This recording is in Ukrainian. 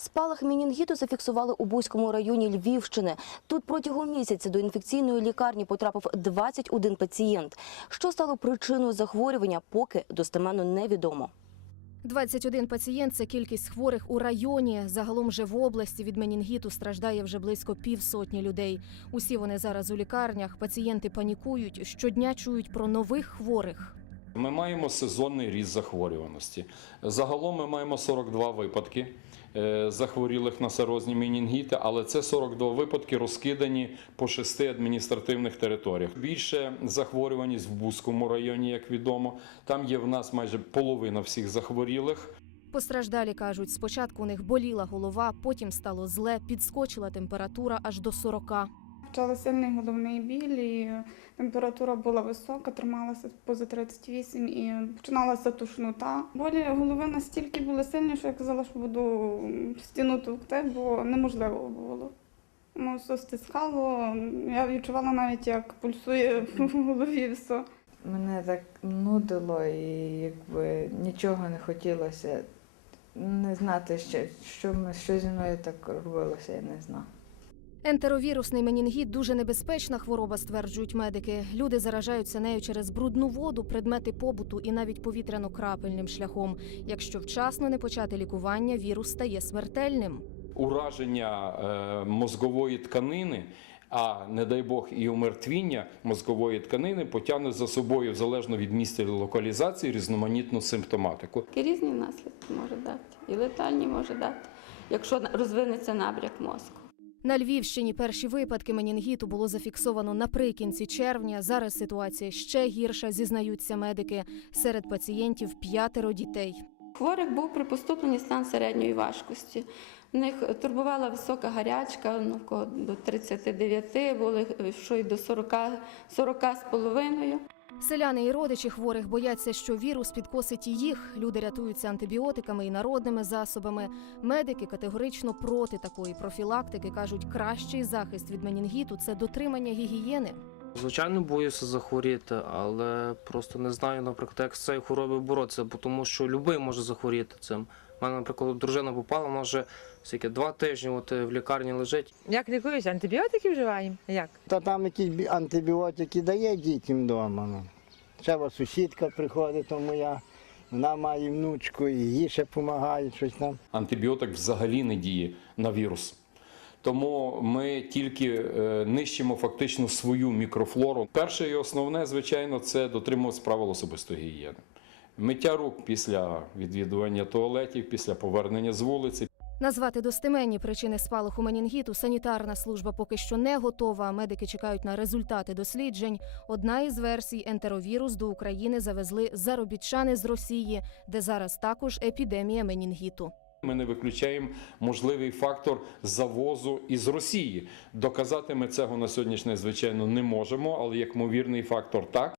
Спалах мінінгіту зафіксували у Бузькому районі Львівщини. Тут протягом місяця до інфекційної лікарні потрапив 21 пацієнт. Що стало причиною захворювання, поки достеменно невідомо. 21 пацієнт це кількість хворих у районі. Загалом же в області від менінгіту страждає вже близько півсотні людей. Усі вони зараз у лікарнях. Пацієнти панікують, щодня чують про нових хворих. Ми маємо сезонний ріст захворюваності. Загалом ми маємо 42 випадки е, захворілих на серозні менінгіти, але це 42 випадки розкидані по шести адміністративних територіях. Більше захворюваність в Бузькому районі, як відомо. Там є в нас майже половина всіх захворілих. Постраждалі кажуть, спочатку у них боліла голова, потім стало зле, підскочила температура аж до 40. Почали сильний головний біль, і температура була висока, трималася поза 38 і починалася тушнота. Болі голови настільки були сильні, що я казала, що буду в стіну товкти, бо неможливо було. Ну, все стискало. Я відчувала навіть, як пульсує в голові все. Мене так нудило і якби нічого не хотілося не знати, що, що, що зі мною так робилося, я не знаю. Ентеровірусний менінгіт дуже небезпечна хвороба, стверджують медики. Люди заражаються нею через брудну воду, предмети побуту і навіть повітряно-крапельним шляхом. Якщо вчасно не почати лікування, вірус стає смертельним. Ураження е, мозгової тканини, а не дай Бог і умертвіння мозгової тканини потягне за собою, залежно від місця локалізації, різноманітну симптоматику. Різні наслідки може дати, і летальні може дати, якщо розвинеться набряк мозку. На Львівщині перші випадки менінгіту було зафіксовано наприкінці червня. Зараз ситуація ще гірша, зізнаються медики. Серед пацієнтів п'ятеро дітей. Хворих був при поступленні стан середньої важкості. В них турбувала висока гарячка, ну, до 39, були що й до 40, 40 з половиною. Селяни і родичі хворих бояться, що вірус підкосить і їх. Люди рятуються антибіотиками і народними засобами. Медики категорично проти такої профілактики кажуть, кращий захист від менінгіту це дотримання гігієни. Звичайно, боюся захворіти, але просто не знаю, наприклад, як з цією хворобою боротися, бо тому що будь-який може захворіти цим. У мене, наприклад, дружина попала, вона вже скільки, два тижні от, е, в лікарні лежить. Як лікуюся? Антибіотики вживаємо? Як? Та там якісь антибіотики дає дітям вдома. Ну. Ще от сусідка приходить, то моя, вона має внучку, і їй ще допомагає щось там. Антибіотик взагалі не діє на вірус. Тому ми тільки е, нищимо фактично свою мікрофлору. Перше і основне, звичайно, це дотримуватися правил особистої гігієни. Миття рук після відвідування туалетів, після повернення з вулиці, Назвати достеменні причини спалаху менінгіту санітарна служба поки що не готова. Медики чекають на результати досліджень. Одна із версій ентеровірус до України завезли заробітчани з Росії, де зараз також епідемія менінгіту. Ми не виключаємо можливий фактор завозу із Росії. Доказати ми цього на сьогоднішній, звичайно, не можемо, але як ймовірний фактор так.